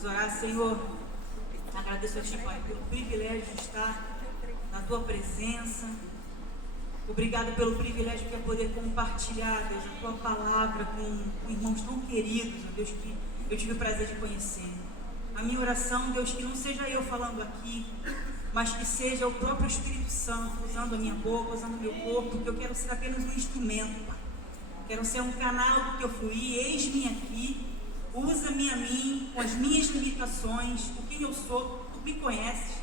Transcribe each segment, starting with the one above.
Vamos orar. Senhor, agradeço a Ti, Pai, pelo privilégio de estar na Tua presença. Obrigada pelo privilégio que é poder compartilhar, Deus, a Tua palavra com irmãos tão queridos, ó Deus, que eu tive o prazer de conhecer. A minha oração, Deus, que não seja eu falando aqui, mas que seja o próprio Espírito Santo usando a minha boca, usando o meu corpo, porque eu quero ser apenas um instrumento, Pai. Quero ser um canal do Teu fluir. Eis-me aqui, usa-me a mim, com as minhas limitações, o que eu sou. Tu me conheces,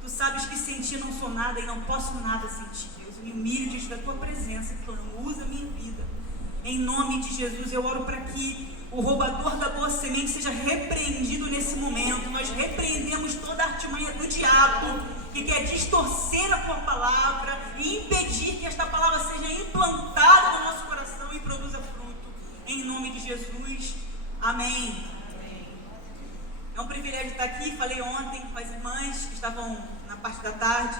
Tu sabes que sem Ti não sou nada e não posso nada sem Ti, Deus. Eu me humilho diante da Tua presença e clamo, usa a minha vida. Em nome de Jesus, eu oro para que o roubador da boa semente seja repreendido nesse momento. Nós repreendemos toda a artimanha do diabo que quer distorcer a Tua palavra e impedir que esta palavra seja implantada no nosso coração e produza fruto. Em nome de Jesus, amém. É um privilégio estar aqui. Falei ontem com as irmãs que estavam na parte da tarde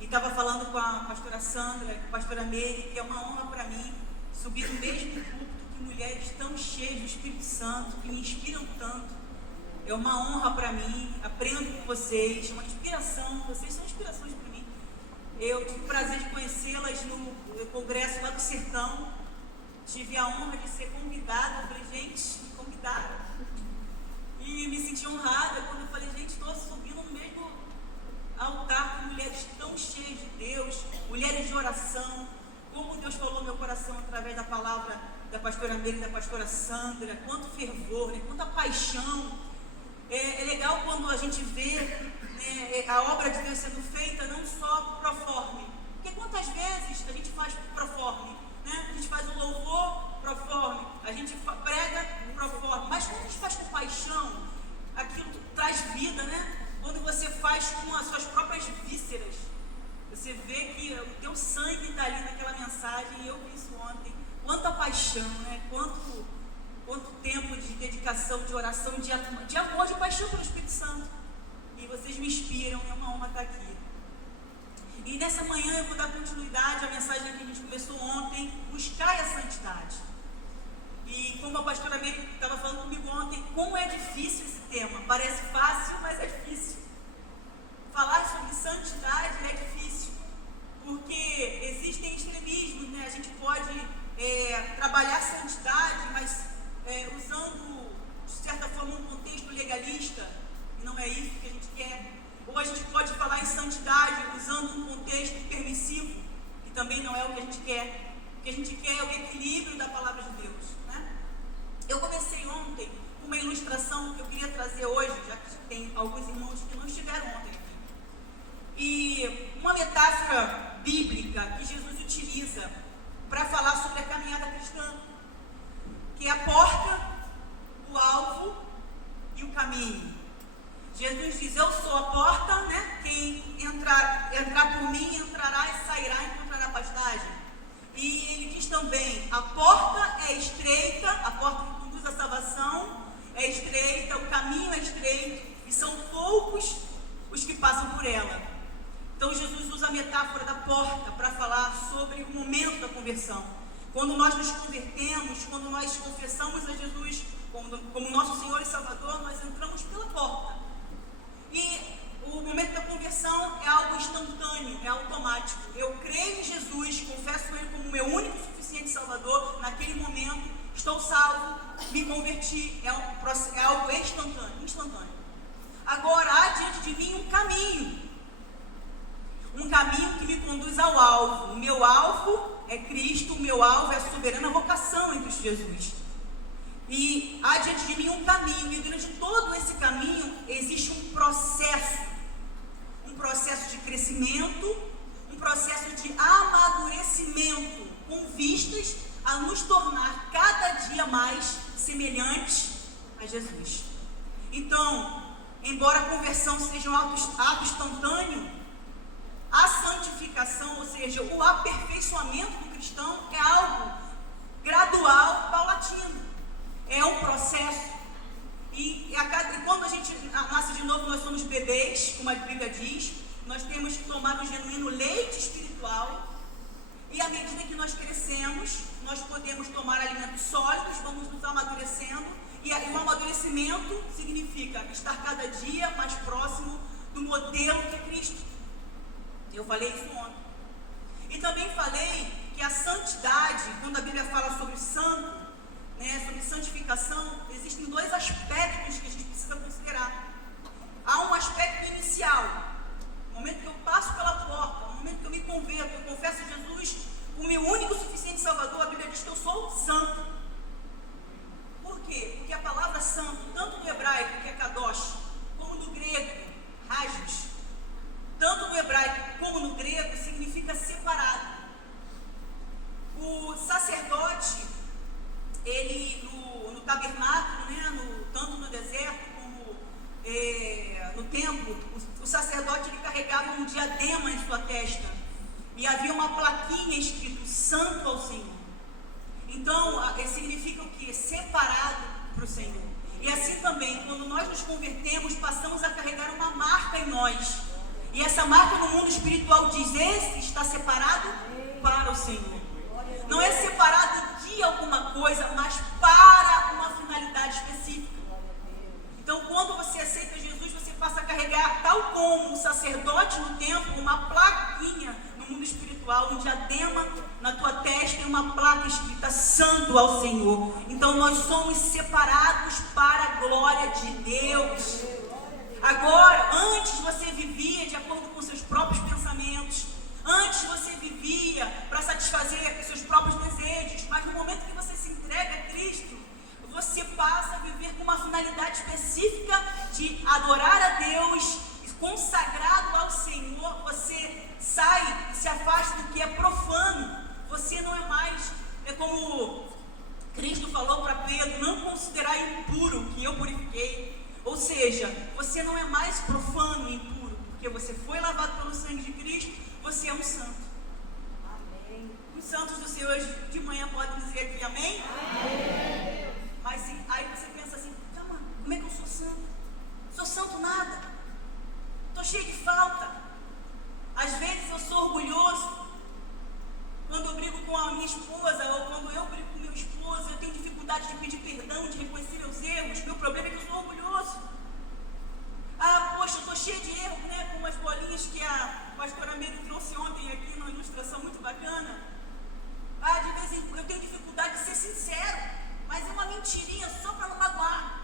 e estava falando com a pastora Sandra, com a pastora Meire, que é uma honra para mim subir no mesmo púlpito que mulheres tão cheias do Espírito Santo, que me inspiram tanto. É uma honra para mim, aprendo com vocês, é uma inspiração, vocês são inspirações para mim. Eu tive o prazer de conhecê-las no congresso lá do Sertão, tive a honra de ser convidada. Eu falei, gente, me convidaram. E me senti honrada quando eu falei, gente, estou subindo no mesmo altar com mulheres tão cheias de Deus, mulheres de oração. Como Deus falou no meu coração através da palavra da pastora Meire e da pastora Sandra, quanto fervor, né? Quanta paixão. É legal quando a gente vê, né, a obra de Deus sendo feita não só pro forme, porque quantas vezes a gente faz pro forme, né? A gente faz o louvor pro forme, a gente prega pro forme, mas quando a gente faz com paixão, aquilo traz vida, né? Quando você faz com as suas próprias vísceras, você vê que o teu sangue está ali naquela mensagem. E eu vi isso ontem. Quanta paixão, né? Quanto tempo de dedicação, de oração, de amor, de paixão pelo Espírito Santo. E vocês me inspiram, é uma honra estar aqui. E nessa manhã eu vou dar continuidade à mensagem que a gente começou ontem, buscai a santidade. E como a pastora Meire estava falando comigo ontem, como é difícil esse tema. Parece fácil, mas é difícil. Falar sobre santidade é difícil, porque existem extremismos, né? A gente pode trabalhar santidade, mas usando, de certa forma, um contexto legalista, e não é isso que a gente quer. Ou a gente pode falar em santidade usando um contexto permissivo, que também não é o que a gente quer. O que a gente quer é o equilíbrio da palavra de Deus, né? Eu comecei ontem com uma ilustração que eu queria trazer hoje, já que tem alguns irmãos que não estiveram ontem aqui. E uma metáfora bíblica que Jesus utiliza para falar sobre a caminhada cristã, que é a porta, o alvo e o caminho. Jesus diz, eu sou a porta, né? Quem entrar por mim entrará e sairá e encontrará pastagem. E ele diz também, a porta é estreita, a porta que conduz à salvação é estreita, o caminho é estreito e são poucos os que passam por ela. Então Jesus usa a metáfora da porta para falar sobre o momento da conversão. Quando nós nos convertemos, quando nós confessamos a Jesus como nosso Senhor e Salvador, nós entramos pela porta. E o momento da conversão é algo instantâneo, é automático. Eu creio em Jesus, confesso Ele como meu único e suficiente Salvador. Naquele momento, estou salvo, me converti. É algo instantâneo. Agora, há diante de mim um caminho que me conduz ao alvo. O meu alvo é Cristo, o meu alvo é a soberana vocação em Cristo Jesus. E há diante de mim um caminho, e durante todo esse caminho existe um processo de crescimento, um processo de amadurecimento, com vistas a nos tornar cada dia mais semelhantes a Jesus. Então, embora a conversão seja um ato instantâneo, a santificação, ou seja, o aperfeiçoamento do cristão é algo gradual, paulatino. É um processo. E quando a gente nasce de novo, nós somos bebês, como a Bíblia diz. Nós temos que tomar o genuíno leite espiritual. E à medida que nós crescemos, nós podemos tomar alimentos sólidos, vamos nos amadurecendo. E o amadurecimento significa estar cada dia mais próximo do modelo de Cristo. Eu falei isso ontem. E também falei que a santidade, quando a Bíblia fala sobre santo, sobre santificação, existem dois aspectos que a gente precisa considerar. Há um aspecto inicial, no momento que eu passo pela porta, no momento que eu me converto, eu confesso a Jesus, o meu único e suficiente Salvador. A Bíblia diz que eu sou santo. Por quê? Porque a palavra santo, tanto no hebraico, que é kadosh, como no grego, hagis, tanto no hebraico como no grego, significa separado. O sacerdote, ele no tabernáculo, tanto no deserto como no templo, o sacerdote ele carregava um diadema em sua testa e havia uma plaquinha escrito Santo ao Senhor. Então, significa o quê? Separado para o Senhor. E assim também, quando nós nos convertemos, passamos a carregar uma marca em nós. E essa marca no mundo espiritual diz: esse está separado para o Senhor. Não é separado de alguma coisa, mas para uma finalidade específica. Então, quando você aceita Jesus, você passa a carregar, tal como um sacerdote no templo, uma plaquinha no mundo espiritual, um diadema na tua testa e uma placa escrita Santo ao Senhor. Então, nós somos separados para a glória de Deus. Agora, antes você vivia de acordo com seus próprios pensamentos, antes você vivia para satisfazer seus próprios desejos, mas no momento que você se entrega a Cristo, você passa a viver com uma finalidade específica de adorar a Deus, consagrado ao Senhor. Você sai e se afasta do que é profano. Você não é mais, como Cristo falou para Pedro, não considerar impuro o que eu purifiquei. Ou seja, você não é mais profano e impuro, porque você foi lavado pelo sangue de Cristo, você é um santo. Amém. Os santos do Senhor hoje de manhã podem dizer aqui amém? Amém. Mas aí você pensa assim: calma, como é que eu sou santo? Sou santo nada. Estou cheio de falta. Às vezes eu sou orgulhoso. Quando eu brigo com a minha esposa, ou quando eu brigo com meu esposo, eu tenho dificuldade de pedir perdão, de reconhecer meus erros. Meu problema é que eu sou orgulhoso. Poxa, eu estou cheio de erros, com as bolinhas que a pastora Meire trouxe ontem aqui, numa ilustração muito bacana. De vez em quando eu tenho dificuldade de ser sincero, mas é uma mentirinha só para não magoar.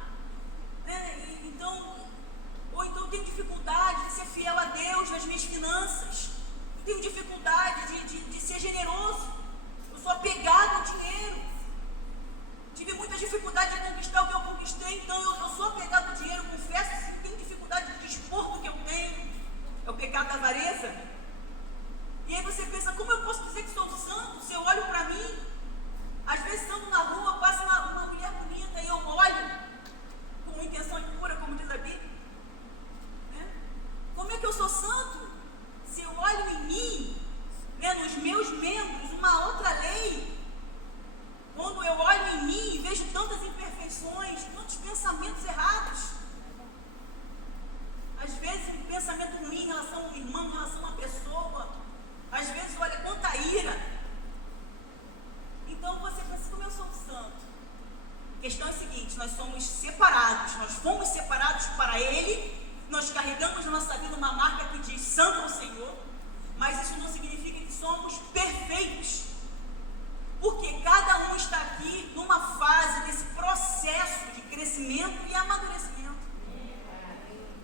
Ou então eu tenho dificuldade de ser fiel a Deus nas minhas finanças. Eu tenho dificuldade de ser generoso. Eu sou apegado ao dinheiro. Tive muita dificuldade de conquistar o que eu conquistei, então eu sou apegado ao dinheiro. Confesso que tenho dificuldade de dispor do que eu tenho. É o pecado da avareza. E aí você pensa: como eu posso dizer que sou santo se eu olho para mim? Às vezes, estando na rua, passa uma mulher bonita e eu olho com uma intenção impura, como diz a Bíblia. Como é que eu sou santo se eu olho em mim, nos meus membros, uma outra lei? Quando eu olho em mim e vejo tantas imperfeições, tantos pensamentos errados. Às vezes um pensamento ruim em relação a um irmão, em relação a uma pessoa. Às vezes, olha quanta ira. Então você pensa: como eu sou santo? A questão é a seguinte: nós somos separados, nós fomos separados para Ele. Nós carregamos na nossa vida uma marca que diz Santo ao Senhor, mas isso não significa que somos perfeitos, porque cada um está aqui numa fase desse processo de crescimento e amadurecimento.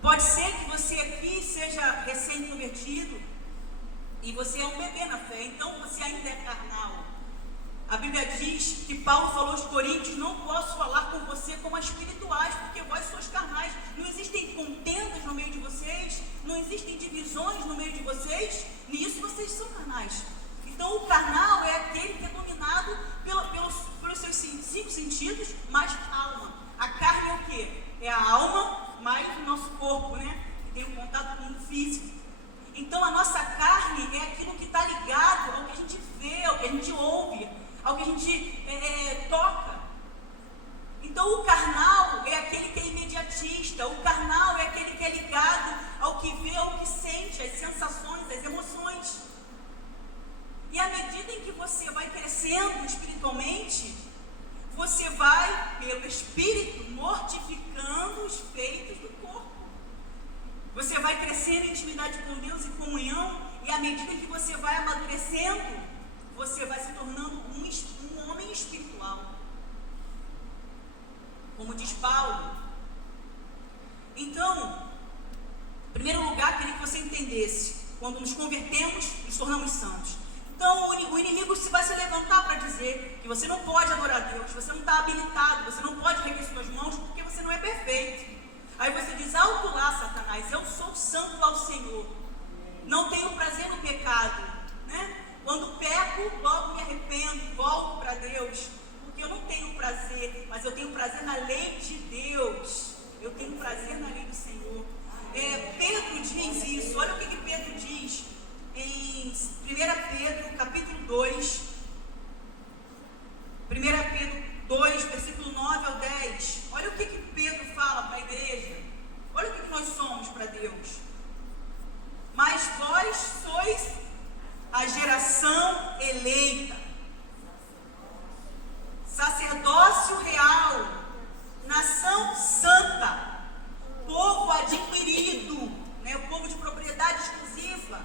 Pode ser que você aqui seja recém-convertido e você é um bebê na fé, então você ainda é carnal. A Bíblia diz que Paulo falou aos Coríntios: não posso falar com você como a espirituais, porque vós sois carnais. Não existem contendas no meio de vocês, não existem divisões no meio de vocês, nisso vocês são carnais. Então o carnal é aquele que é dominado pelos seus 5 sentidos, mais alma. A carne é o quê? É a alma mais o nosso corpo, que tem um contato com o físico. Então a nossa carne é aquilo que está ligado ao que a gente vê, ao que a gente ouve, ao que a gente toca. Então o carnal é aquele que é imediatista, o carnal é aquele que é ligado ao que vê, ao que sente, às sensações, às emoções. E à medida em que você vai crescendo espiritualmente, você vai, pelo Espírito, mortificando intimidade com Deus e comunhão, e à medida que você vai amadurecendo, você vai se tornando um homem espiritual. Como diz Paulo. Então, em primeiro lugar, queria que você entendesse, quando nos convertemos, nos tornamos santos. Então, o inimigo vai se levantar para dizer que você não pode adorar a Deus, você não está habilitado, você não pode erguer suas mãos porque você não é perfeito. Aí você diz: alto lá, Satanás, eu sou santo ao Senhor, não tenho prazer no pecado, né? Quando peco, logo me arrependo, volto para Deus, porque eu não tenho prazer, mas eu tenho prazer na lei de Deus, eu tenho prazer na lei do Senhor. Pedro diz isso, olha o que Pedro diz em 1 Pedro, capítulo 2, 1 Pedro 2, versículo 9 ao 10, olha o que Pedro fala para a igreja, olha o que nós somos para Deus. Mas vós sois a geração eleita, sacerdócio real, nação santa, povo adquirido, né, o povo de propriedade exclusiva,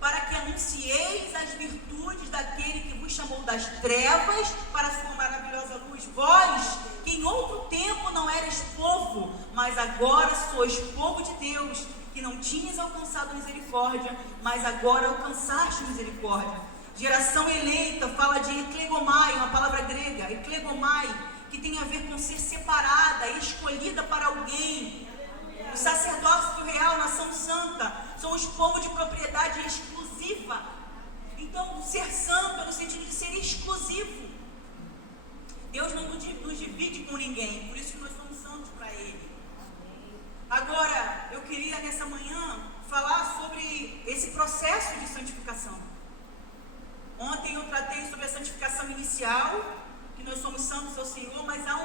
para que anuncieis as virtudes daquele que vos chamou das trevas para a sua maravilhosa luz. Vós, que em outro tempo não erais povo, mas agora sois povo de Deus, que não tinhas alcançado misericórdia, mas agora alcançaste misericórdia. Geração eleita fala de eklegomai, uma palavra grega, eklegomai, que tem a ver com ser separada, escolhida para alguém. O sacerdócio real, nação santa, são os povos de propriedade exclusiva. Então, ser santo é no sentido de ser exclusivo. Deus não nos divide com ninguém, por isso que nós somos santos para Ele. Agora, eu queria nessa manhã falar sobre esse processo de santificação. Ontem eu tratei sobre a santificação inicial, que nós somos santos ao Senhor, mas há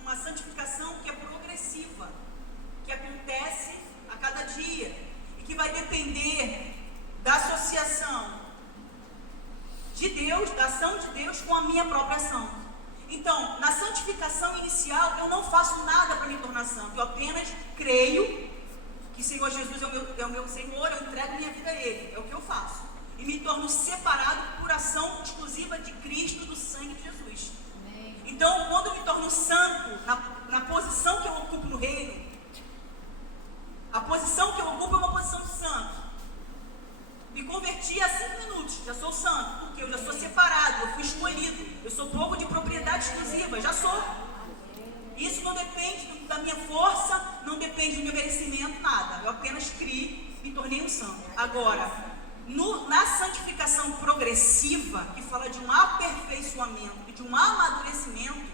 uma santificação que é progressiva, que acontece a cada dia e que vai depender da associação de Deus, da ação de Deus com a minha própria ação. Então, na santificação inicial, eu não faço nada para me tornar santo, eu apenas creio que Senhor Jesus é o meu Senhor, eu entrego minha vida a Ele, é o que eu faço, e me torno separado por ação exclusiva de Cristo, do sangue de Jesus. Amém. Então, quando eu me torno santo, na posição que eu ocupo no reino, a posição que eu ocupo é uma posição de santo. Me converti há 5 minutos, já sou santo, porque eu já sou separado, eu fui escolhido, eu sou povo de propriedade exclusiva, já sou. Isso não depende da minha força, não depende do meu merecimento, nada. Eu apenas criei, me tornei um santo. Agora, na santificação progressiva, que fala de um aperfeiçoamento e de um amadurecimento,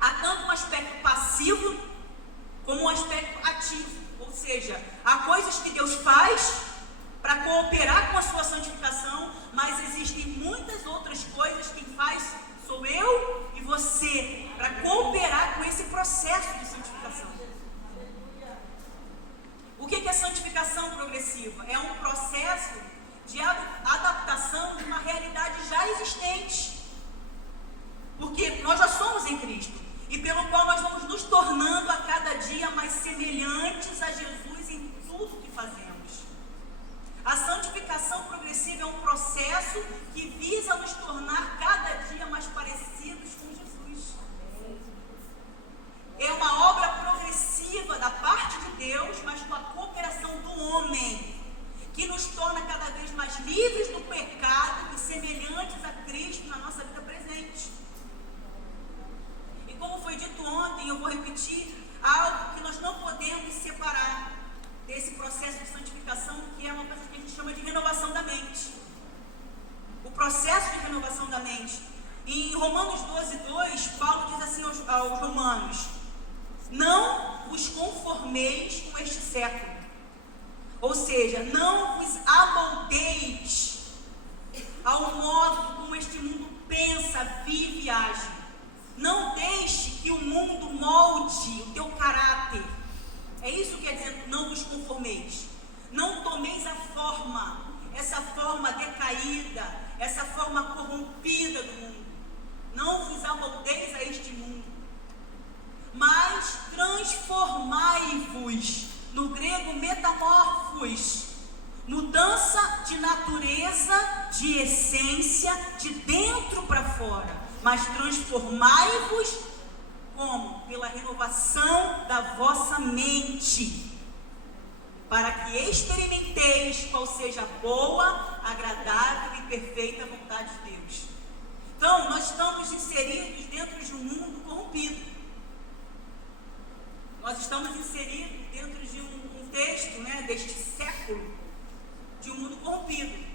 há tanto um aspecto passivo como um aspecto ativo. Ou seja, há coisas que Deus faz para cooperar com a sua santificação, mas existem muitas outras coisas que faz sou eu e você, para cooperar com esse processo de santificação. O que é santificação progressiva? É um processo de adaptação de uma realidade já existente, porque nós já somos em Cristo, e pelo qual nós vamos nos tornando a cada dia mais semelhantes a Jesus em tudo que fazemos. A santificação progressiva é um processo que visa nos tornar cada dia mais parecidos com Jesus. É uma obra progressiva da parte de Deus, mas com a cooperação do homem, que nos torna cada vez mais livres do pecado e semelhantes a Cristo na nossa vida presente. E como foi dito ontem, eu vou repetir algo que nós não podemos separar desse processo de santificação, que é uma coisa que a gente chama de renovação da mente. O processo de renovação da mente. Em Romanos 12:2, Paulo diz assim aos romanos: não vos conformeis com este século. Ou seja, não vos amoldeis ao modo como este mundo pensa, vive e age. Não deixe que o mundo molde o teu caráter. É isso que quer dizer, não vos conformeis. Não tomeis a forma, essa forma decaída, essa forma corrompida do mundo. Não vos amoldeis a este mundo, mas transformai-vos. No grego de essência de dentro para fora, mas transformai-vos como? Pela renovação da vossa mente, para que experimenteis qual seja a boa, agradável e perfeita vontade de Deus. Então, nós estamos inseridos dentro de um mundo corrompido. Nós estamos inseridos dentro de um texto, deste século, de um mundo corrompido.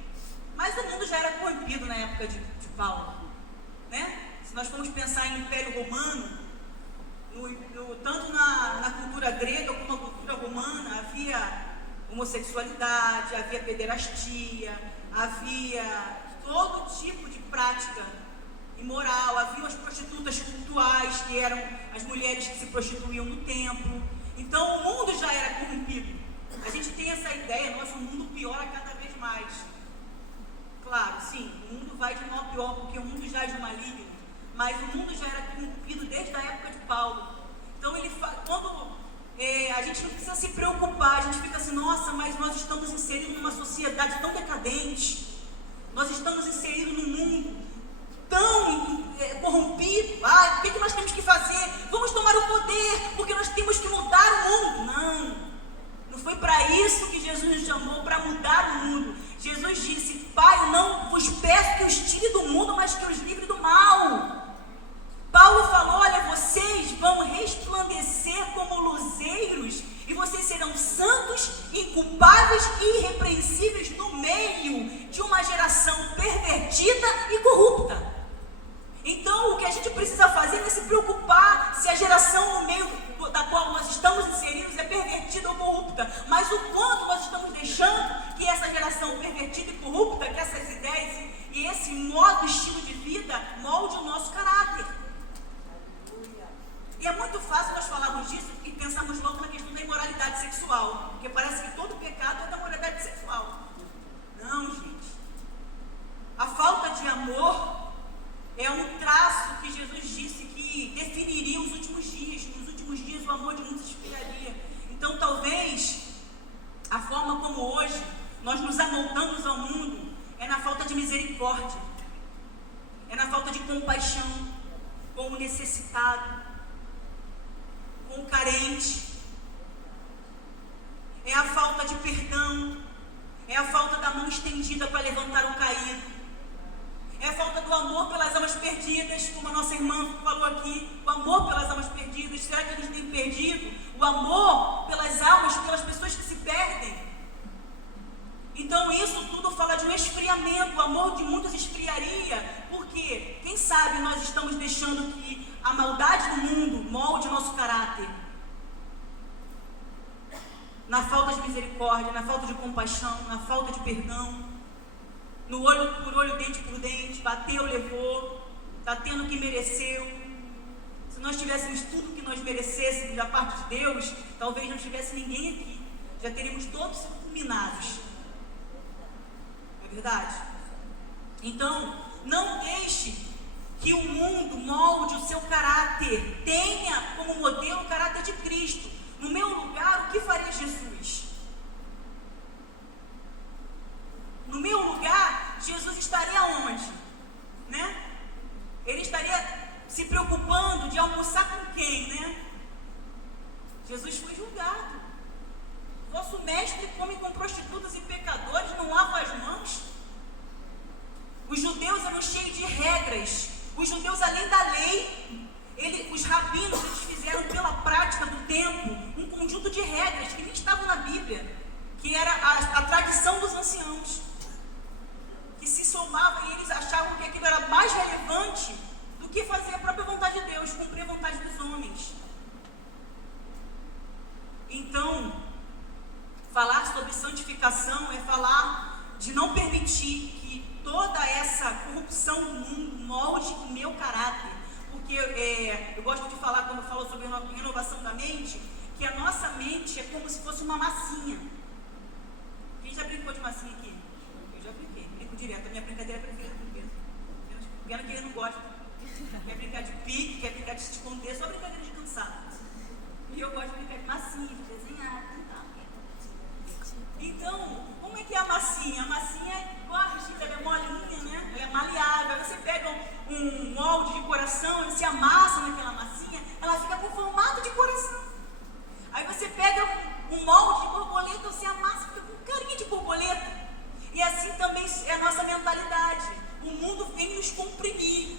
Mas o mundo já era corrompido na época de Paulo, Se nós formos pensar em Império Romano, tanto na cultura grega como na cultura romana, havia homossexualidade, havia pederastia, havia todo tipo de prática imoral, havia as prostitutas cultuais, que eram as mulheres que se prostituíam no templo. Então o mundo já era corrompido. A gente tem essa ideia, nossa, o mundo piora cada vez mais. Claro, sim, o mundo vai de mal a pior, porque o mundo já é de maligno, mas o mundo já era corrompido desde a época de Paulo. Então quando a gente não precisa se preocupar, a gente fica assim, nossa, mas nós estamos inseridos numa sociedade tão decadente, nós estamos inseridos num mundo tão corrompido, o que nós temos que fazer? Vamos tomar o poder, porque nós temos que mudar o mundo. Não foi para isso que Jesus nos chamou, para mudar o mundo. Jesus disse, Pai, eu não vos peço que os tire do mundo, mas que os livre do mal. Paulo falou, olha, vocês vão resplandecer como luzeiros, e vocês serão santos, inculpáveis e irrepreensíveis no meio de uma geração pervertida e corrupta. Então, o que a gente precisa fazer não é se preocupar se a geração no meio da qual nós estamos inseridos é pervertida ou corrupta, mas o quanto nós estamos deixando que essa geração pervertida e corrupta, que essas ideias e esse modo, estilo de vida, molde o nosso caráter. E é muito fácil nós falarmos disso e pensarmos logo na questão da imoralidade sexual, porque parece que todo pecado é da moralidade sexual. Não, gente. A falta de amor é um traço que Jesus disse que definiria os últimos dias. Nos últimos dias o amor de muitos esfriaria. Então talvez a forma como hoje nós nos amoldamos ao mundo é na falta de misericórdia, é na falta de compaixão com o necessitado, com o carente, é a falta de perdão, é a falta da mão estendida para levantar o caído, é a falta do amor pelas almas perdidas, como a nossa irmã falou aqui, o amor pelas almas perdidas. Será que a gente tem perdido o amor pelas almas, pelas pessoas que se perdem? Então isso tudo fala de um esfriamento, o amor de muitos esfriaria, porque, quem sabe, nós estamos deixando que a maldade do mundo molde o nosso caráter, na falta de misericórdia, na falta de compaixão, na falta de perdão, no olho por olho, dente por dente, bateu, levou, está tendo o que mereceu. Se nós tivéssemos tudo o que nós merecêssemos da parte de Deus, talvez não tivesse ninguém aqui, já teríamos todos fulminados. Não é verdade? Então, não deixe que o mundo molde o seu caráter. Tenha como modelo o caráter de Cristo. No meu lugar, o que faria Jesus? No meu lugar, Jesus estaria onde? Ele estaria se preocupando de almoçar com quem, Jesus foi julgado. Vosso mestre come com prostitutas e pecadores, não lava as mãos. Os judeus eram cheios de regras. Os judeus, além da lei, os rabinos, eles fizeram pela prática do tempo um conjunto de regras que nem estavam na Bíblia, que era a tradição dos anciãos, que se somava, e eles achavam que aquilo era mais relevante do que fazer a própria vontade de Deus, cumprir a vontade dos homens. Então, falar sobre santificação é falar de não permitir que toda essa corrupção do mundo molde o meu caráter. Porque eu gosto de falar, quando eu falo sobre renovação da mente, que a nossa mente é como se fosse uma massinha. Quem já brincou de massinha aqui? Eu já brinquei, brinco direto. A minha brincadeira preferida com peso. Pena que ele não gosta. Quer brincar de pique, quer brincar de se esconder, só brincadeira de cansado. E eu gosto de brincar de massinha, de desenhar, tentar. Então, como é que é a massinha? A massinha é igual a Regina, ela é molinha. comprimir.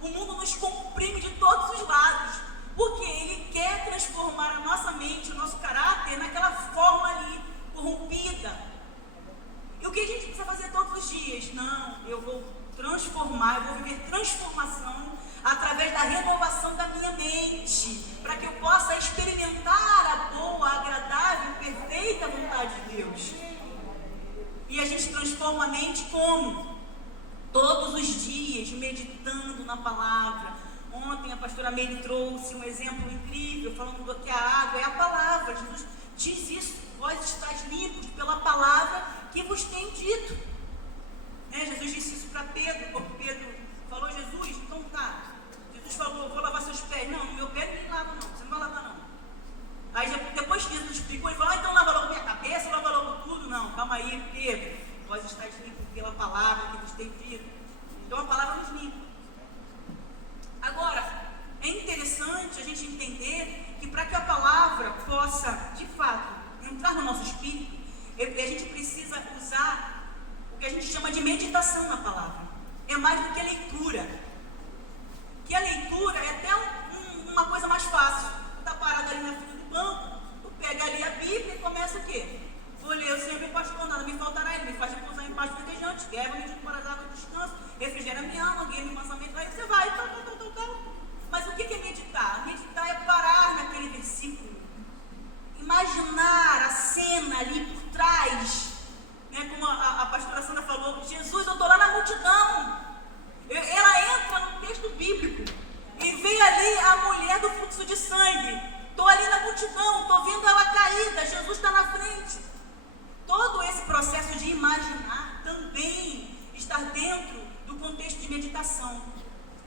O mundo nos comprime de todos os lados, porque ele quer transformar a nossa mente, o nosso caráter, naquela forma ali, corrompida. E o que a gente precisa fazer todos os dias? Não, eu vou transformar, eu vou viver transformação através da renovação da minha mente, para que eu possa experimentar a boa, agradável e perfeita vontade de Deus. E a gente transforma a mente como? Todos os dias, meditando na palavra. Ontem a pastora Meire trouxe um exemplo incrível, falando que a água é a palavra. Jesus diz isso: vós estáis limpos pela palavra que vos tenho dito. Né? Jesus disse isso para Pedro, porque Pedro falou: Jesus, então tá. Jesus falou: vou lavar seus pés. Não, no meu pé ninguém lava não, você não vai lavar não. Aí depois que Jesus explicou, ele falou: então lava logo minha cabeça, lava logo tudo. Não, calma aí, Pedro, vós estáis limpos pela palavra que vos tenho dito. Então a palavra nos limpa. Agora, é interessante a gente entender que para que a palavra possa, de fato, entrar no nosso espírito, a gente precisa usar o que a gente chama de meditação na palavra. É mais do que a leitura. Que a leitura é até uma coisa mais fácil. Tu está parado ali na fila do banco, tu pega ali a Bíblia e começa o quê? Vou ler: o Senhor me pastor, nada me faltará, Ele me faz repousar em paz verdejante, guia-me junto para as águas de descanso, refrigera minha alma, guia-me mansamente. Aí você vai, tal. Mas o que é meditar? Meditar é parar naquele versículo, imaginar a cena ali por trás, né? Como a pastora Sandra falou: Jesus, eu estou lá na multidão. Ela entra no texto bíblico e vê ali a mulher do fluxo de sangue. Estou ali na multidão, estou vendo ela caída, Jesus está na frente. Todo esse processo de imaginar também está dentro do contexto de meditação.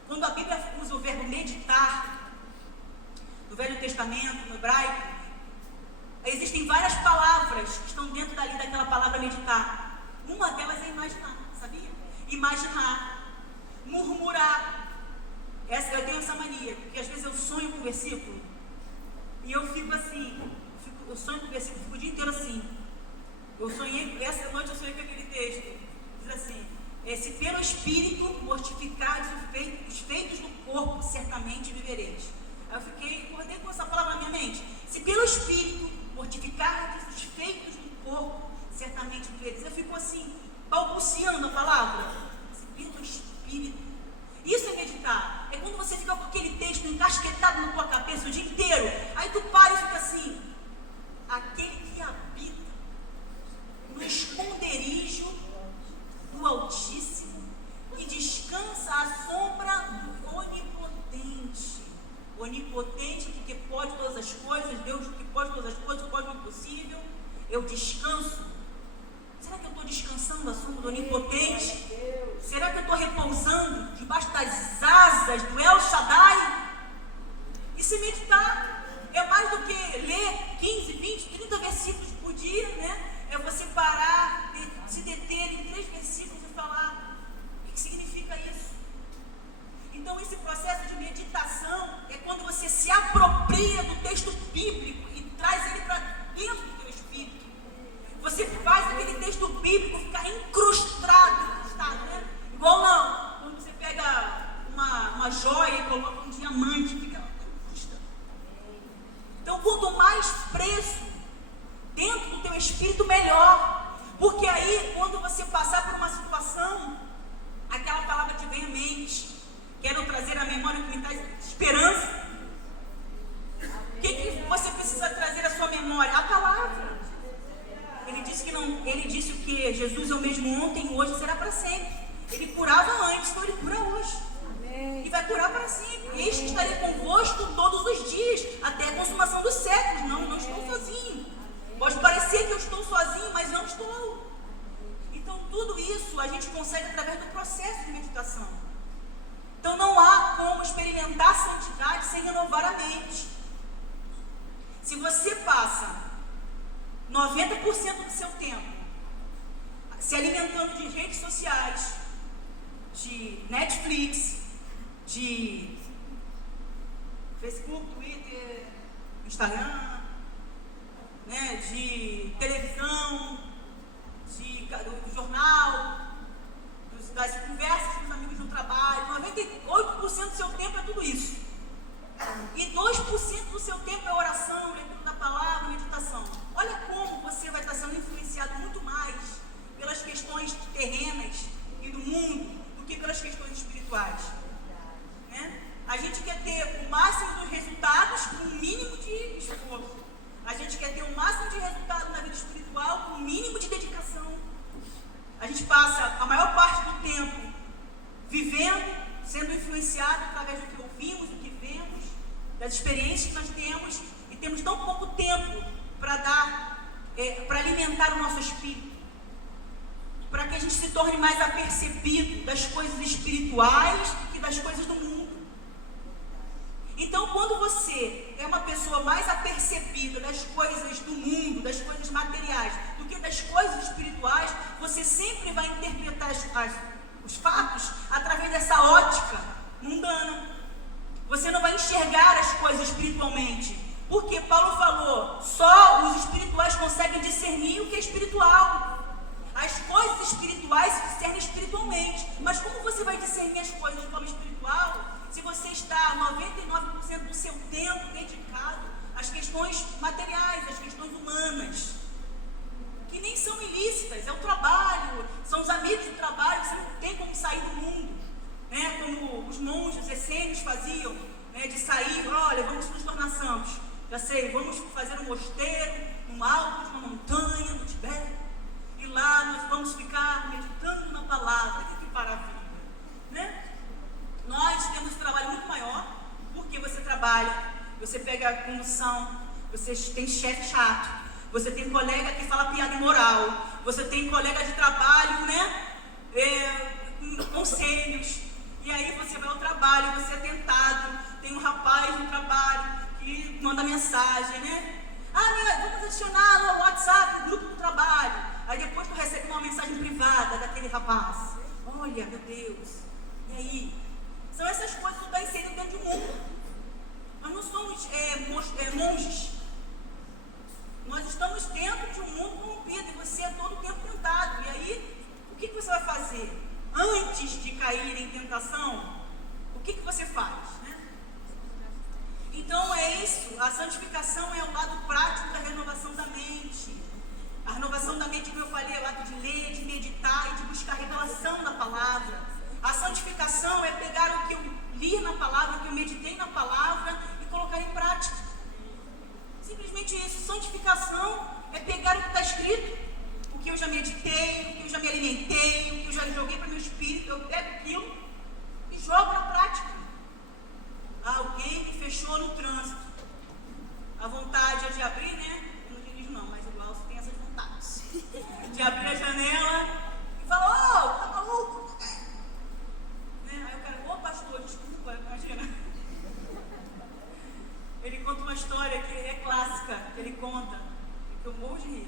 Quando a Bíblia usa o verbo meditar, no Velho Testamento, no hebraico, existem várias palavras que estão dentro dali daquela palavra meditar. Uma delas é imaginar, sabia? Imaginar, murmurar. Eu tenho essa mania, porque às vezes eu sonho com o versículo e eu fico assim, eu sonho com o versículo, fico o dia inteiro assim. Essa noite eu sonhei com aquele texto, diz assim: se pelo Espírito mortificardes os feitos do corpo, certamente vivereis. Aí eu acordei com essa palavra na minha mente: se pelo Espírito mortificardes os feitos do corpo, certamente vivereis. Eu fico assim, balbuciando a palavra: se pelo Espírito. Isso é meditar. É quando você fica com aquele texto encasquetado na tua cabeça o dia inteiro. Aí tu para e fica assim: aquele que habita no esconderijo do Altíssimo, que descansa à sombra do Onipotente. Onipotente, porque pode todas as coisas, Deus que pode todas as coisas, pode o impossível. Eu descanso. Será que eu estou descansando à sombra do Onipotente? Será que eu estou repousando debaixo das asas do El Shaddai? E se meditar é mais do que ler 15, 20, 30 versículos por dia, né? É você parar, se deter em 3 versículos e falar: o que significa isso? Então esse processo de meditação é quando você se apropria do texto bíblico e traz ele para dentro do teu espírito. Você faz aquele texto bíblico ficar incrustado, né? Igual não, quando você pega uma joia e coloca um diamante, fica incrustado. Então quanto mais preço dentro do teu espírito, melhor. Porque aí, quando você passar por uma situação, aquela palavra te vem à mente. Quero trazer à memória o que me traz esperança. O que você precisa trazer à sua memória? A palavra. Ele disse que Jesus é o mesmo ontem, hoje e será para sempre. Ele curava antes, então ele cura hoje. E vai curar para sempre. Eis que estarei convosco todos os dias, até a consumação dos séculos. Não estou sozinho. Pode parecer que eu estou sozinho, mas não estou. Então tudo isso a gente consegue através do processo de meditação. Então não há como experimentar a santidade sem renovar a mente. Se você passa 90% do seu tempo se alimentando de redes sociais, de Netflix, de Facebook, Twitter, Instagram, né, de televisão, do jornal, das conversas com os amigos no trabalho, 98% do seu tempo é tudo isso. E 2% do seu tempo é oração, leitura da palavra, meditação. Olha como você vai estar sendo influenciado muito mais pelas questões terrenas e do mundo do que pelas questões espirituais. Né? A gente quer ter o máximo dos resultados com o mínimo de esforço. A gente quer ter o máximo de resultado na vida espiritual com o mínimo de dedicação. A gente passa a maior parte do tempo vivendo, sendo influenciado através do que ouvimos, do que vemos, das experiências que nós temos, e temos tão pouco tempo para dar, para alimentar o nosso espírito, para que a gente se torne mais apercebido das coisas espirituais do que das coisas do mundo. Então, quando você é uma pessoa mais apercebida das coisas do mundo, das coisas materiais, do que das coisas espirituais, você sempre vai interpretar os fatos através dessa ótica mundana. Você não vai enxergar as coisas espiritualmente. Porque Paulo falou, só os espirituais conseguem discernir o que é espiritual. As coisas espirituais se discernem espiritualmente. Mas como você vai discernir as coisas de forma espiritual se você está 99% do seu tempo dedicado às questões materiais, às questões humanas, que nem são ilícitas? É o trabalho, são os amigos do trabalho, você não tem como sair do mundo, né? Como os monges essênios faziam, né? De sair, olha, vamos nos tornar santos, já sei, vamos fazer um mosteiro, num alto de uma montanha, no Tibete, e lá nós vamos ficar meditando na palavra. Que maravilha, né? Nós temos um trabalho muito maior, porque você trabalha, você pega a condução, você tem chefe chato, você tem colega que fala piada imoral, você tem colega de trabalho, né? Conselhos, e aí você vai ao trabalho, você é tentado, tem um rapaz no trabalho que manda mensagem, né? Vamos adicionar no WhatsApp, no grupo do trabalho. Aí depois tu recebe uma mensagem privada daquele rapaz. Olha, meu Deus, e aí? São essas coisas que tu está inserindo dentro do mundo. Nós não somos monges. Nós estamos dentro de um mundo corrompido e você é todo o tempo tentado. E aí, o que você vai fazer? Antes de cair em tentação, o que você faz? Né? Então é isso. A santificação é o lado prático da renovação da mente. A renovação da mente, como eu falei, é o ato de ler, de meditar e de buscar a revelação da palavra. A santificação é pegar o que eu li na palavra, o que eu meditei na palavra e colocar em prática. Simplesmente isso. Santificação é pegar o que está escrito, o que eu já meditei, o que eu já me alimentei, o que eu já joguei para o meu espírito, eu pego aquilo e jogo na prática. Alguém me fechou no trânsito. A vontade é de abrir, né? Eu não dirijo não, mas o Glaucio tem essas vontades. De abrir a janela e falar, tá maluco? Aí o cara, pastor, desculpa, imagina. Ele conta uma história que é clássica, que ele conta, que eu morro de rir.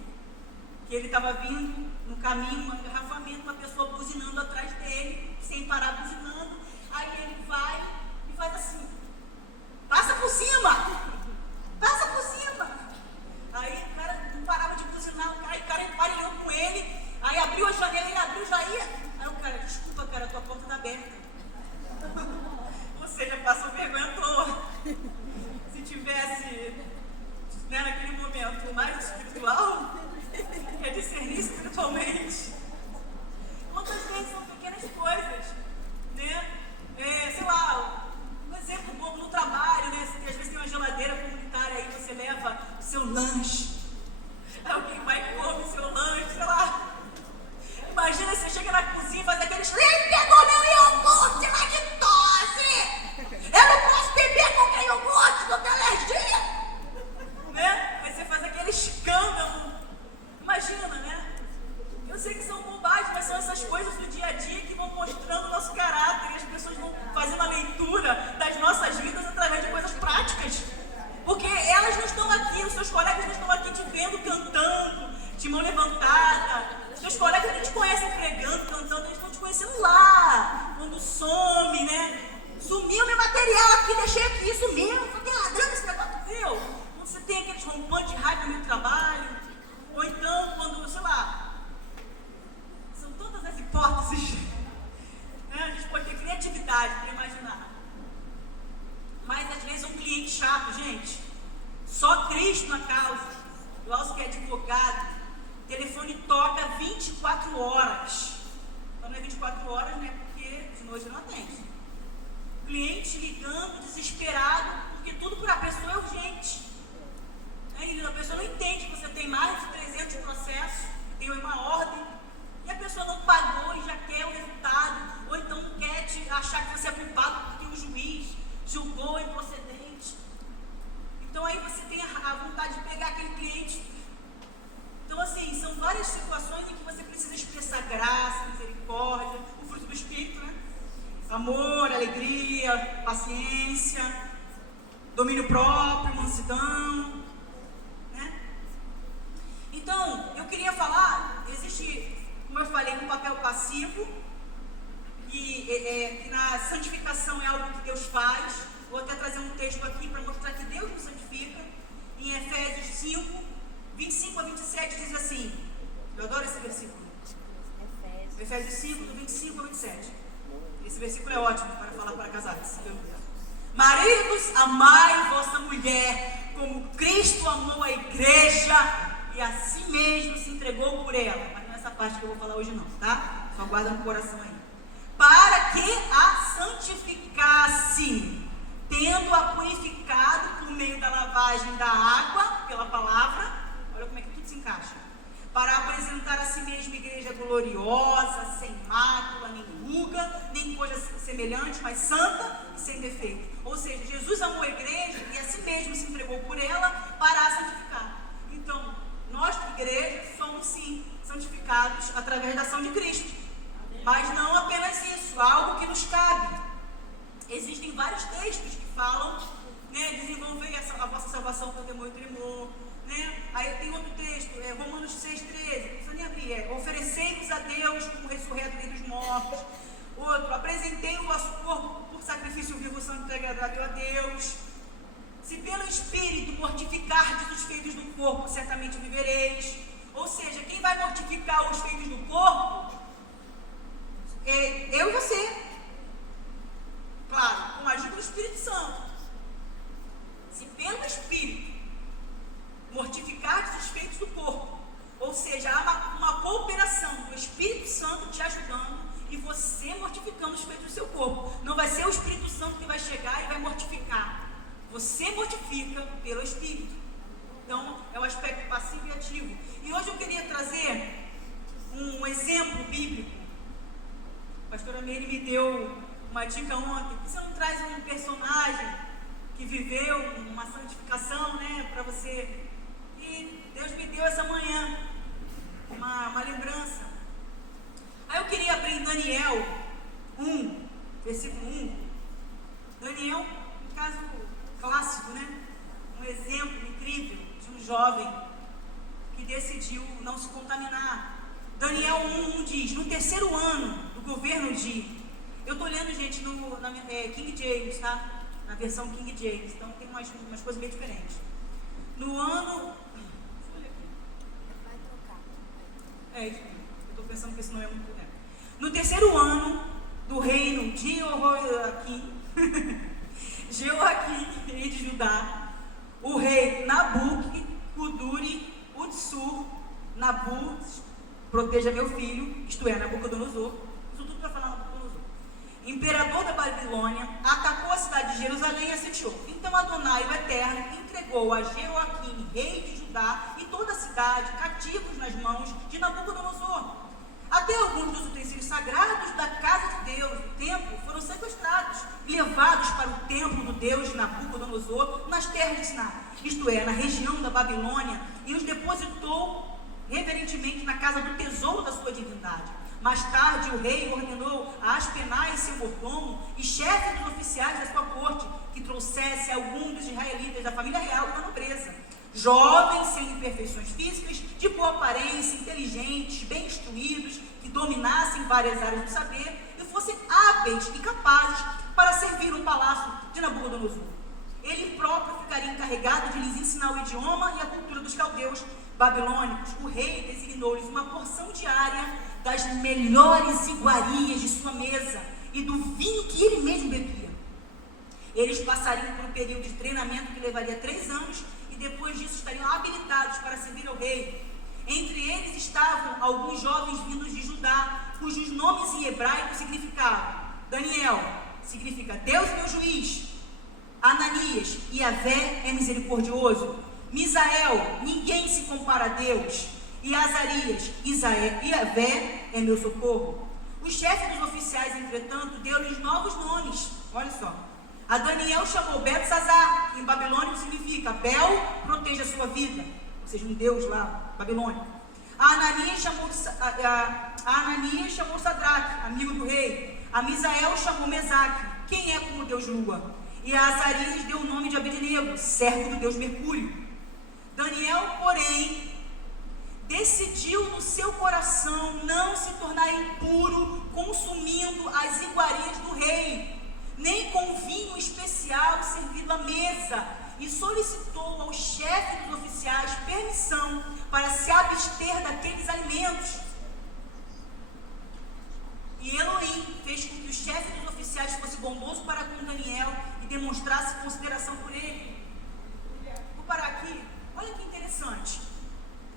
Que ele estava vindo no caminho, um engarrafamento, uma pessoa buzinando atrás dele, sem parar buzinando. Aí ele vai e faz assim, passa por cima! Passa por cima! Aí o cara não parava de buzinar, o cara emparelhou com ele, aí abriu a janela, ele abriu, já ia. Aí o cara, desculpa cara, tua porta está aberta. Ou seja, passou vergonha à toa. Se tivesse, né, naquele momento mais espiritual, é discernir espiritualmente. Quantas vezes são pequenas coisas, né? Sei lá, um exemplo bobo no trabalho, né? Às vezes tem uma geladeira comunitária aí, você leva o seu lanche. Alguém vai e come o seu lanche, sei lá. Imagina, você chega na cozinha e faz aqueles... Ele pegou meu iogurte lá de tosse! Eu não posso beber qualquer iogurte, não tenho alergia! Né? Aí você faz aquele escândalo. Imagina, né? Eu sei que são cliente chato, gente. Só Cristo na causa. O Alcio, que é advogado, o telefone toca 24 horas. Então não é 24 horas, né? Porque de noite não atende. Cliente ligando, desesperado, porque tudo para a pessoa é urgente. A pessoa não entende que você tem mais de 300 processos, tem uma ordem, e a pessoa não pagou e já quer o resultado, ou então não quer achar que você é culpado porque o juiz julgou improcedente. Então aí você tem a vontade de pegar aquele cliente. Então assim, são várias situações em que você precisa expressar graça, misericórdia, o fruto do Espírito, né? Amor, alegria, paciência, domínio próprio, mansidão, né? Então, eu queria falar, existe, como eu falei, um papel passivo, que na santificação é algo que Deus faz. Vou até trazer um texto aqui para mostrar que Deus nos santifica. Em Efésios 5, 25 a 27 diz assim, eu adoro esse versículo, Efésios 5, do 25 a 27. Esse versículo é ótimo para falar para casados. Maridos, amai vossa mulher, como Cristo amou a igreja e a si mesmo se entregou por ela. Mas não é essa parte que eu vou falar hoje não, tá? Só guarda no coração aí. Para que a santificasse, tendo-a purificado por meio da lavagem da água, pela palavra. Olha como é que tudo se encaixa. Para apresentar a si mesma igreja gloriosa, sem mácula, nem ruga, nem coisa semelhante, mas santa e sem defeito. Ou seja, Jesus amou a igreja e a si mesmo se entregou por ela para a santificar. Então, nós, igreja, somos sim santificados através da ação de Cristo. Mas não apenas isso, algo que nos cabe. Existem vários textos que falam, né, desenvolver a vossa salvação com temor e tremor. Né? Aí tem outro texto, Romanos 6,13, não precisa nem abrir, oferecei-vos a Deus como ressurreto dentre os mortos. Outro, apresentei o vosso corpo por sacrifício vivo, santo e agradável a Deus. Se pelo Espírito mortificardes os feitos do corpo, certamente vivereis. Ou seja, quem vai mortificar os feitos do corpo é eu e você. Claro, com a ajuda do Espírito Santo. Se pelo Espírito mortificar os feitos do corpo, ou seja, há uma cooperação do Espírito Santo te ajudando e você mortificando os feitos do seu corpo. Não vai ser o Espírito Santo que vai chegar e vai mortificar. Você mortifica pelo Espírito. Então, é o aspecto passivo e ativo. E hoje eu queria trazer um exemplo bíblico. A pastora Meire me deu uma dica ontem. Por que você não traz um personagem que viveu uma santificação, né, para você? E Deus me deu essa manhã uma lembrança. Aí eu queria abrir em Daniel 1, versículo 1. Daniel, um caso clássico, né? Um exemplo incrível de um jovem que decidiu não se contaminar. Daniel 1 diz, no terceiro ano do governo de... Eu estou lendo, gente, na King James, tá? Na versão King James, então tem umas coisas meio diferentes. No ano... eu estou pensando que isso não é muito, né? No terceiro ano do reino de Jeoaquim, rei de Judá, o rei Nabucodonosor, proteja meu filho, isto é, Nabucodonosor, isso tudo para falar Nabucodonosor, imperador da Babilônia, atacou a cidade de Jerusalém e a sitiou. Então Adonai, o Eterno, entregou a Jeoaquim, rei de Judá, e toda a cidade, cativos nas mãos de Nabucodonosor. Até alguns dos utensílios sagrados da casa de Deus, do templo, foram sequestrados e levados para o templo do Deus de Nabucodonosor, nas terras de Siná, isto é, na região da Babilônia, e os depositou reverentemente na casa do tesouro da sua divindade. Mais tarde, o rei ordenou a Aspenaz, seu mordomo, e chefe dos oficiais da sua corte, que trouxesse algum dos israelitas da família real da nobreza, jovens sem imperfeições físicas, de boa aparência, inteligentes, bem instruídos, que dominassem várias áreas do saber e fossem hábeis e capazes para servir no palácio de Nabucodonosor. Ele próprio ficaria encarregado de lhes ensinar o idioma e a cultura dos caldeus babilônicos. O rei designou-lhes uma porção diária das melhores iguarias de sua mesa e do vinho que ele mesmo bebia. Eles passariam por um período de treinamento que levaria 3 anos e depois disso estariam habilitados para servir ao rei. Entre eles estavam alguns jovens vindos de Judá, cujos nomes em hebraico significavam: Daniel, significa Deus meu juiz; Ananias, Yahvé é misericordioso; Misael, ninguém se compara a Deus; e Azarias, Yahvé é meu socorro. O chefe dos oficiais, entretanto, deu-lhes novos nomes. Olha só. A Daniel chamou Beltesazar, que em babilônico significa Bel, proteja a sua vida, ou seja, um deus lá, babilônico. A Ananias chamou Sadraque, amigo do rei. A Misael chamou Mesaque, quem é como Deus Lua. E a Azarias deu o nome de Abednego, servo do Deus Mercúrio. Daniel, porém, decidiu no seu coração não se tornar impuro, consumindo as iguarias do rei, nem com vinho especial servido à mesa, e solicitou ao chefe dos oficiais permissão para se abster daqueles alimentos. E Elohim fez com que o chefe dos oficiais fosse bondoso para com Daniel e demonstrasse consideração por ele. Vou parar aqui. Olha que interessante.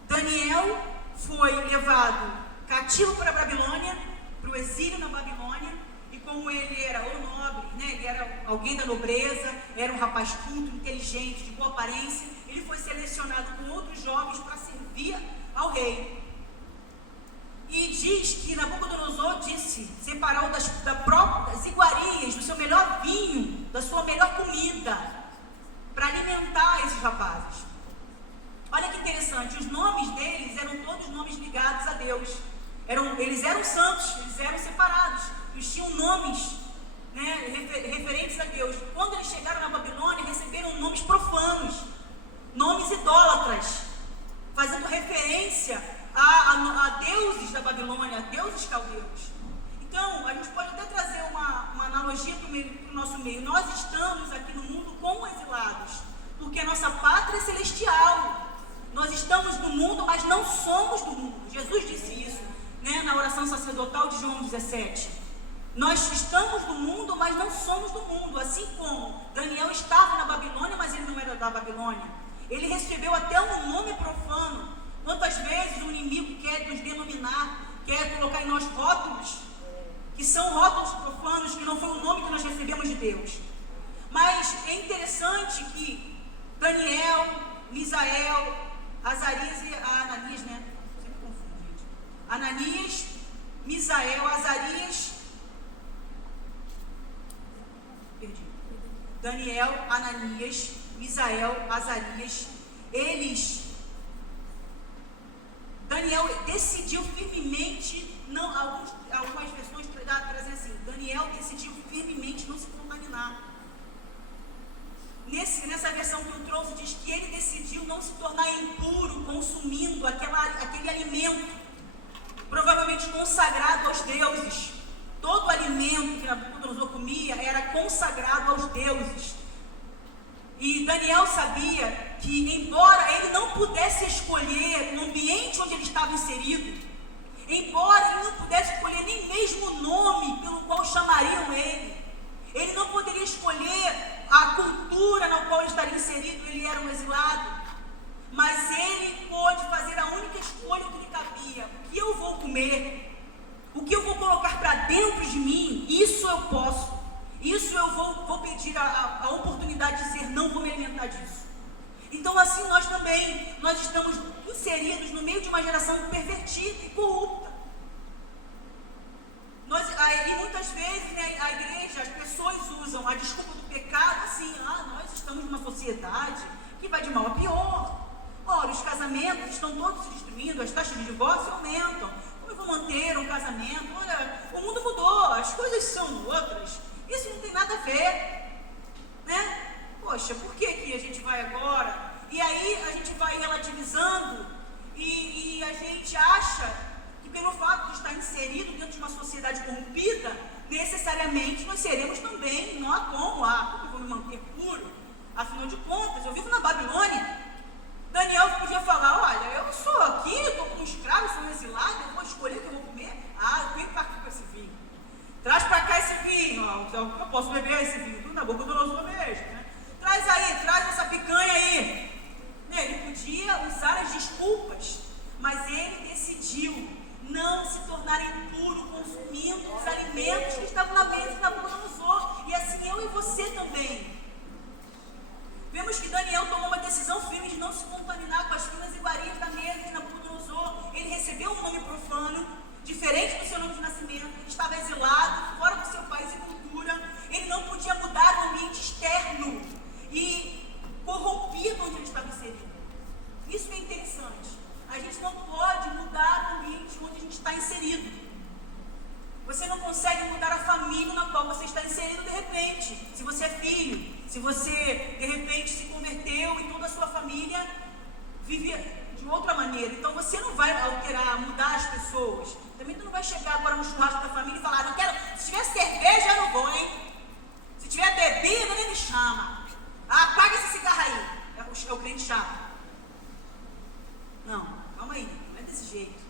Daniel foi levado cativo para a Babilônia, para o exílio na Babilônia, e como ele era o nobre, né, ele era alguém da nobreza, era um rapaz culto, inteligente, de boa aparência, ele foi selecionado com outros jovens para servir ao rei. E diz que Nabucodonosor separou das iguarias, do seu melhor vinho, da sua melhor comida, para alimentar esses rapazes. Olha que interessante, os nomes deles eram todos nomes ligados a Deus. Eles eram santos, eles eram separados, eles tinham nomes, né, referentes a Deus. Quando eles chegaram na Babilônia, receberam nomes profanos, nomes idólatras, fazendo referência a deuses da Babilônia, a deuses caldeus. Então, a gente pode até trazer uma analogia para o nosso meio. Nós estamos aqui no mundo como exilados, porque a nossa pátria é celestial. Nós estamos no mundo, mas não somos do mundo. Jesus disse isso, né, na oração sacerdotal de João 17. Nós estamos no mundo, mas não somos do mundo. Assim como Daniel estava na Babilônia, mas ele não era da Babilônia. Ele recebeu até um nome profano. Quantas vezes o inimigo quer nos denominar, quer colocar em nós rótulos, que são rótulos profanos, que não foi o nome que nós recebemos de Deus. Mas é interessante que Daniel, Misael, Azarias e Ananias, né? Sempre confundo, gente. Ananias, Misael, Azarias, Daniel, Ananias, Misael, Azarias, Daniel decidiu firmemente, algumas versões trazem assim, Daniel decidiu firmemente não se contaminar. Nessa versão que eu trouxe, diz que ele decidiu não se tornar impuro, consumindo aquele alimento, provavelmente consagrado aos deuses. Todo alimento que Nabucodonosor comia era consagrado aos deuses. E Daniel sabia que, embora ele não pudesse escolher o ambiente onde ele estava inserido, embora ele não pudesse escolher nem mesmo o nome pelo qual chamariam ele não poderia escolher a cultura na qual ele estaria inserido, ele era um exilado, mas ele pôde fazer a única escolha que lhe cabia: o que eu vou comer, o que eu vou colocar para dentro de mim, isso eu posso, isso eu vou pedir a oportunidade de dizer, não vou me alimentar disso. Então assim nós estamos inseridos no meio de uma geração pervertida e corrupta. E muitas vezes, né, a igreja, as pessoas usam a desculpa do pecado assim: nós estamos numa sociedade que vai de mal a pior. Olha, os casamentos estão todos se destruindo, as taxas de divórcio aumentam. Como eu vou manter um casamento? Olha, o mundo mudou, as coisas são outras. Isso não tem nada a ver, né? Poxa, por que a gente vai agora? E aí a gente vai relativizando e a gente acha que pelo fato de estar inserido dentro de uma sociedade corrompida, necessariamente nós seremos também, não há como eu vou me manter puro. Afinal de contas, eu vivo na Babilônia. Daniel podia falar: olha, eu sou aqui, estou como escravo, sou um exilado, eu vou escolher o que eu vou comer. Eu venho para aqui com esse vinho. Traz para cá esse vinho, eu posso beber esse vinho. Nabucodonosor mesmo, né? Traz essa picanha aí. Ele podia usar as desculpas, mas ele decidiu não se tornar impuro consumindo os alimentos que estavam na mesa de Nabucodonosor. E assim eu e você também. Vemos que Daniel tomou uma decisão firme de não se contaminar com as finas iguarias da mesa de Nabucodonosor. Ele recebeu um nome profano, diferente do seu nome de nascimento. Ele estava exilado, fora do seu país e cultura. Ele não podia mudar o ambiente externo e corrompido onde ele estava inserido. Isso é interessante. A gente não pode mudar o ambiente onde a gente está inserido. Você não consegue mudar a família na qual você está inserido de repente. Se você é filho, se você de repente se converteu e toda a sua família vive de outra maneira. Então você não vai alterar, mudar as pessoas. Também tu não vai chegar agora no churrasco da família e falar, não quero, se tiver cerveja eu não vou, hein? Se tiver bebida, ele me chama. Apaga esse cigarro aí. É o crente chato. Não, calma aí, não é desse jeito.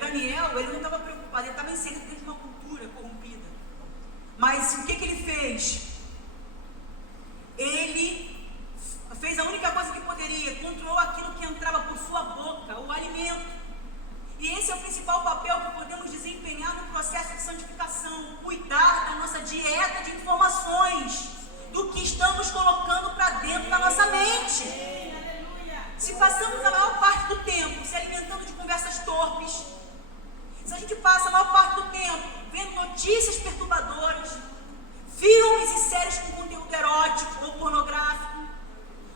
Daniel, ele não estava preocupado, ele estava inserido dentro de uma cultura corrompida. Mas o que ele fez? Ele fez a única coisa que poderia, controlou aquilo que entrava por sua boca, o alimento. E esse é o principal papel que podemos desempenhar no processo de santificação, cuidar da nossa dieta de informações, do que estamos colocando para dentro da nossa mente. Se passamos a maior parte do tempo se alimentando de conversas torpes, se a gente passa a maior parte do tempo vendo notícias perturbadoras, filmes e séries com conteúdo erótico ou pornográfico,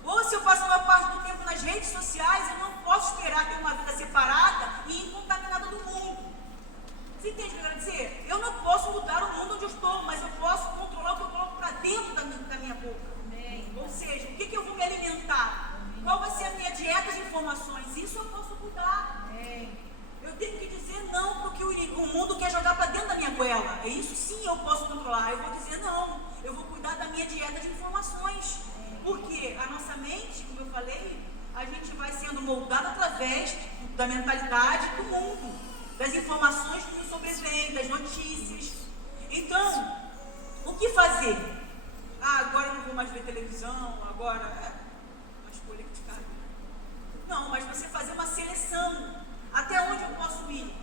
ou se eu passo a maior parte do tempo nas redes sociais, eu não posso esperar ter uma vida separada e incontaminada do mundo. Você entende o que eu quero dizer? Eu não posso mudar o mundo onde eu estou, mas eu posso controlar o que eu coloco para dentro da minha boca. Ou seja, o que eu vou me alimentar? Qual vai ser a minha dieta de informações? Isso eu posso mudar. Eu tenho que dizer não para o que o mundo quer jogar para dentro da minha goela. É isso sim eu posso controlar. Eu vou dizer não. Eu vou cuidar da minha dieta de informações. Porque a nossa mente, como eu falei, a gente vai sendo moldada através da mentalidade do mundo, das informações que nos sobrevêm, das notícias. Então, o que fazer? Agora eu não vou mais ver televisão, agora não, mas você fazer uma seleção. Até onde eu posso ir?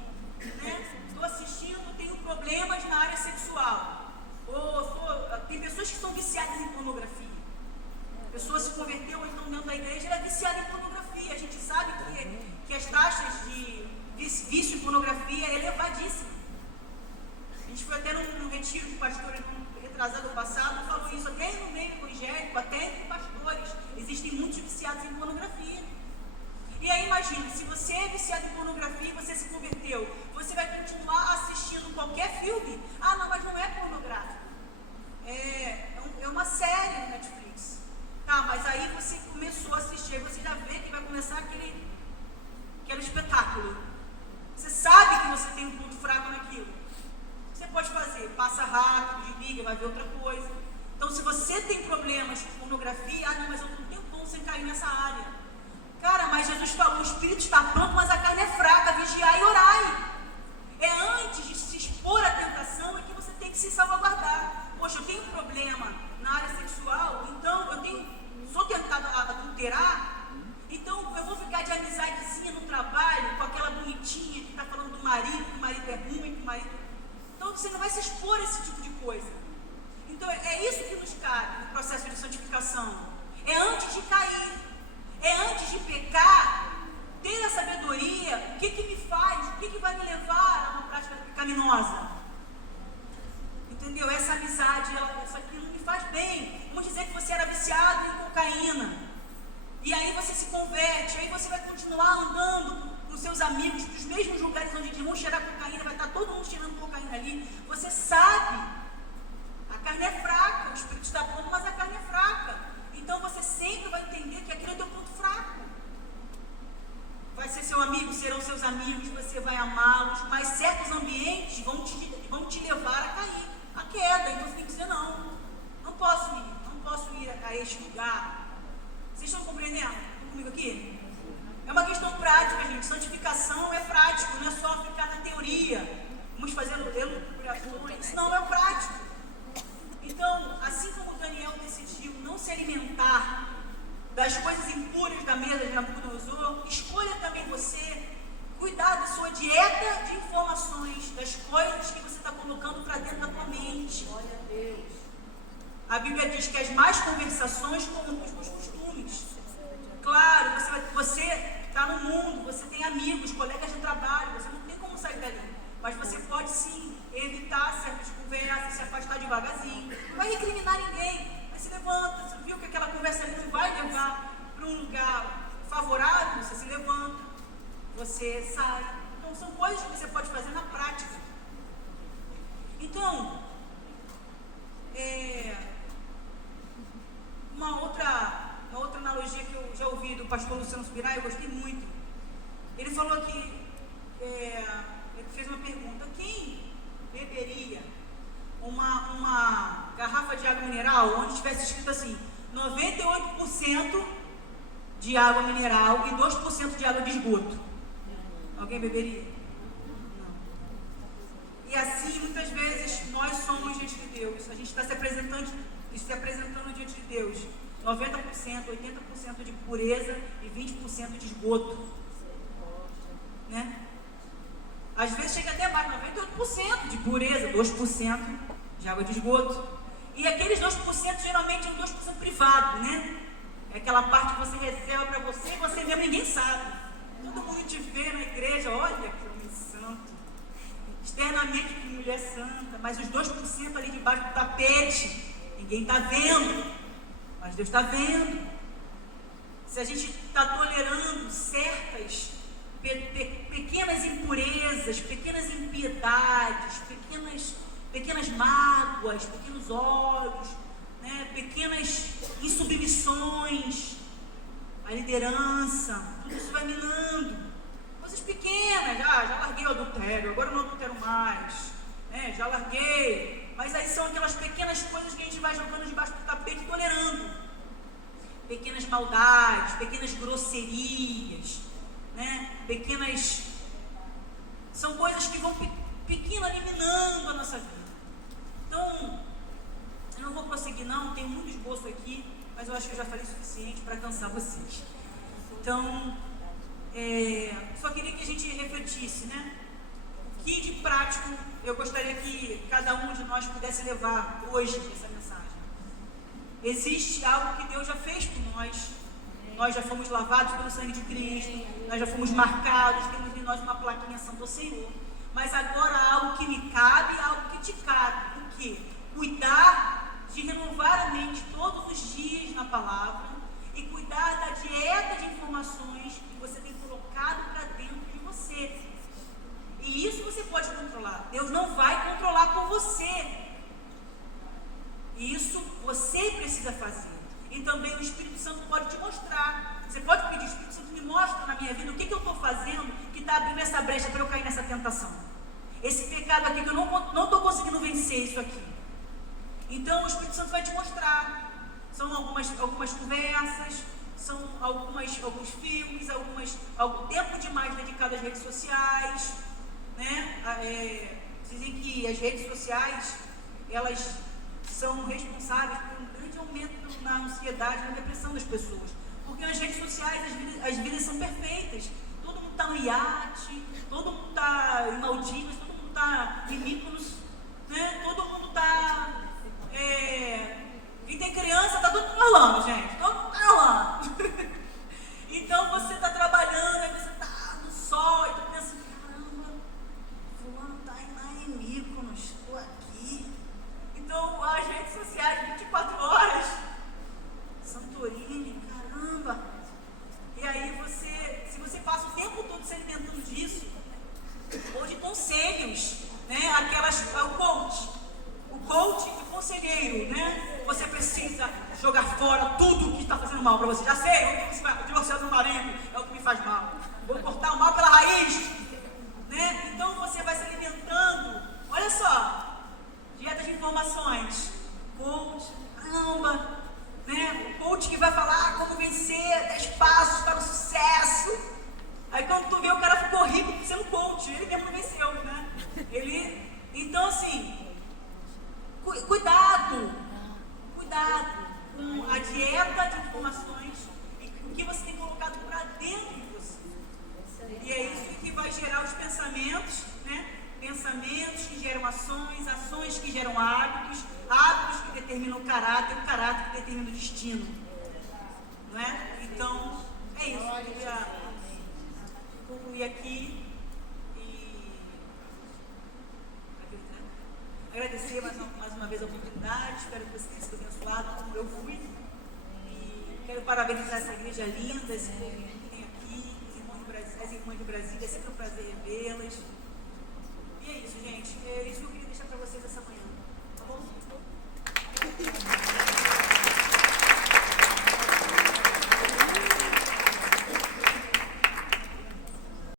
Estou assistindo, tenho problemas na área sexual. Tem pessoas que são viciadas em pornografia. A pessoa se converteu ou estão dentro da igreja, ela é viciada em pornografia. A gente sabe que as taxas de vício em pornografia é elevadíssima. A gente foi até num retiro de pastores retrasado passado, falou isso até no meio evangélico, até entre pastores. Existem muitos viciados em pornografia. E aí imagina, se você é viciado em pornografia e você se converteu, você vai continuar assistindo qualquer filme? Ah, não, mas não é pornográfico. É uma série no Netflix. Tá, mas aí você começou a assistir, você já vê que vai começar aquele espetáculo. Você sabe que você tem um ponto fraco naquilo. Você pode fazer, passa rápido, desliga, vai ver outra coisa. Então se você tem problemas com pornografia, não, mas eu não tenho como sem cair nessa área. Cara, mas Jesus falou, o espírito está pronto, mas a carne é fraca, vigiai e orai. É antes de se expor à tentação é que você tem que se salvaguardar. Poxa, eu tenho um problema na área sexual, então sou tentado a adulterar, então eu vou ficar de amizadezinha no trabalho com aquela bonitinha que está falando do marido, que o marido é ruim, que o marido... Então você não vai se expor a esse tipo de coisa. Então é isso que nos cabe no processo de santificação. É antes de cair. É antes de pecar, ter a sabedoria, o que me faz, o que vai me levar a uma prática pecaminosa. Entendeu? Essa amizade, isso aqui não me faz bem. Vamos dizer que você era viciado em cocaína. E aí você se converte, aí você vai continuar andando com seus amigos, nos mesmos lugares onde vão cheirar cocaína, vai estar todo mundo cheirando cocaína ali. Você sabe, a carne é fraca, o espírito está pronto, mas a carne é fraca. Então você sempre vai entender que aquilo é teu ponto fraco. Vai ser seu amigo, serão seus amigos, você vai amá-los, mas certos ambientes vão te levar a cair, a queda. Então você tem que dizer não posso ir a este lugar. Vocês estão compreendendo? Estão comigo aqui? É uma questão prática, gente. Santificação é prático, não é só ficar na teoria. Vamos fazer elucubrações. Isso não é prático. Então, assim como Daniel decidiu não se alimentar das coisas impuras da mesa de Nabucodonosor, escolha também você cuidar da sua dieta de informações, das coisas que você está colocando para dentro da tua mente. Glória a Deus. A Bíblia diz que as más conversações como os bons costumes. Claro, você está no mundo, você tem amigos, colegas de trabalho, você não tem como sair dali. Mas você pode sim evitar certas conversas, se afastar devagarzinho. Não vai recriminar ninguém, mas se levanta. Você viu que aquela conversa ali não vai levar para um lugar favorável, você se levanta, você sai. Então são coisas que você pode fazer na prática. Então, uma outra analogia que eu já ouvi do pastor Luciano Subirá, eu gostei muito. Ele falou que, ele fez uma pergunta: quem beberia uma garrafa de água mineral onde tivesse escrito assim, 98% de água mineral e 2% de água de esgoto? Alguém beberia? Não. E assim, muitas vezes, nós somos diante de Deus. A gente está se apresentando diante de Deus. 90%, 80% de pureza e 20% de esgoto. Né? Às vezes chega até mais, 98% de pureza, 2% de água de esgoto. E aqueles 2% geralmente é um 2% privado, né? É aquela parte que você reserva para você e você mesmo ninguém sabe. Todo mundo te vê na igreja, olha que homem santo. Externamente que mulher santa, mas os 2% ali debaixo do tapete, ninguém está vendo. Mas Deus está vendo. Se a gente está tolerando certas pequenas impurezas, pequenas impiedades, pequenas mágoas, pequenos ódios, né, pequenas insubmissões à liderança, tudo isso vai minando. Coisas pequenas, já larguei o adultério, agora eu não adultero mais, né, já larguei. Mas aí são aquelas pequenas coisas que a gente vai jogando debaixo do tapete e tolerando. Pequenas maldades, pequenas grosserias, né? São coisas que vão eliminando a nossa vida. Então, eu não vou prosseguir não, tem muito esboço aqui, mas eu acho que eu já falei o suficiente para cansar vocês. Então, só queria que a gente refletisse, né? Que de prático eu gostaria que cada um de nós pudesse levar hoje essa mensagem. Existe algo que Deus já fez por nós. Nós já fomos lavados pelo sangue de Cristo, nós já fomos marcados, temos em nós uma plaquinha Santo ao Senhor. Mas agora há algo que me cabe, algo que te cabe. O quê? Cuidar de renovar a mente todos os dias na palavra e cuidar da dieta de informações que você tem colocado para dentro de você. E isso você pode controlar. Deus não vai controlar por você. Isso você precisa fazer. E também o Espírito Santo pode te mostrar. Você pode pedir: Espírito Santo, me mostra na minha vida o que eu estou fazendo que está abrindo essa brecha para eu cair nessa tentação. Esse pecado aqui que eu não estou conseguindo vencer isso aqui. Então o Espírito Santo vai te mostrar. São algumas conversas, são alguns filmes, algum tempo demais dedicado às redes sociais, né? Dizem que as redes sociais, elas são responsáveis por um grande aumento na ansiedade, na depressão das pessoas. Porque nas redes sociais as vidas são perfeitas. Todo mundo está no iate, todo mundo está em Maldivas, todo mundo está em Mykonos, né? Todo mundo está... Quem tem criança está todo mundo rolando, gente. Todo mundo está rolando. Então você está trabalhando, aí você está no sol, e tu pensa: caramba, fulano está em Mykonos, estou aqui. Então as redes sociais, 24 horas, Santorini, caramba. E aí se você passa o tempo todo se alimentando disso, ou de conselhos, né? O coach de conselheiro, né? Você precisa jogar fora tudo que está fazendo mal para você. Já sei, o divorciado do marido é o que me faz mal. Vou cortar o mal pela raiz, né? Então você vai se alimentando. Olha só, dieta de informações, coach, caramba, né? O coach que vai falar como vencer 10 passos para o sucesso. Aí quando tu vê, o cara ficou rico sendo coach, ele mesmo não venceu, né? Então assim, Cuidado com a dieta de informações e o que você tem colocado para dentro de você. E é isso que vai gerar os pensamentos, né? Pensamentos que geram ações, ações que geram hábitos, hábitos que determinam o caráter que determina o destino. Não é? Então, é isso. Eu queria concluir aqui e agradecer mais uma vez a oportunidade. Espero que você tenha sido abençoado como eu fui. E quero parabenizar essa igreja linda, esse povo